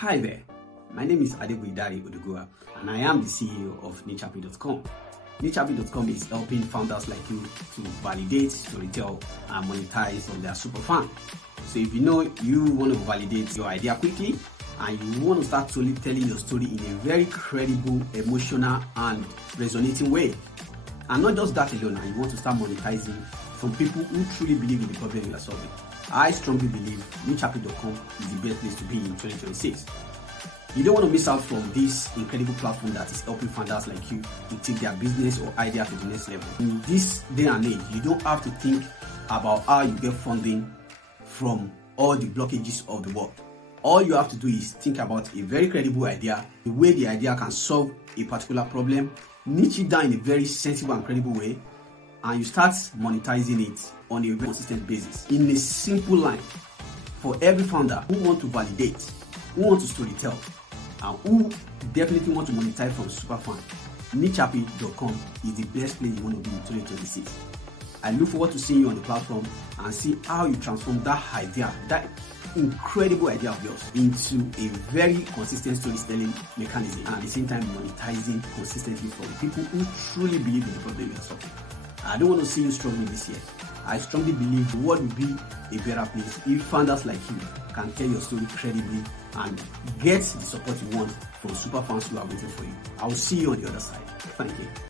Hi there, my name is Adeboyidare Odugua and I am the CEO of Nichapy.com. Nichapy.com is helping founders like you to validate, storytell, and monetize on their super fan. So if you know you want to validate your idea quickly and you want to start telling your story in a very credible, emotional, and resonating way, and not just that alone, and you want to start monetizing from people who truly believe in the problem you are solving, I strongly believe Nichapy.com is the best place to be in 2026. You don't want to miss out from this incredible platform that is helping founders like you to take their business or idea to the next level. In this day and age, you don't have to think about how you get funding from all the blockages of the world. All you have to do is think about a very credible idea, the way the idea can solve a particular problem, niche it down in a very sensible and credible way, and you start monetizing it on a very consistent basis. In a simple line, for every founder who want to validate, who want to storytell, and who definitely want to monetize from superfan, Nichapy.com is the best place you want to be in 2026. I look forward to seeing you on the platform and see how you transform that idea, that incredible idea of yours, into a very consistent storytelling mechanism, and at the same time monetizing consistently for the people who truly believe in the problem you are solving. I don't want to see you struggling this year. I strongly believe the world will be a better place if founders like you can tell your story credibly and get the support you want from super fans who are waiting for you. I will see you on the other side. Thank you.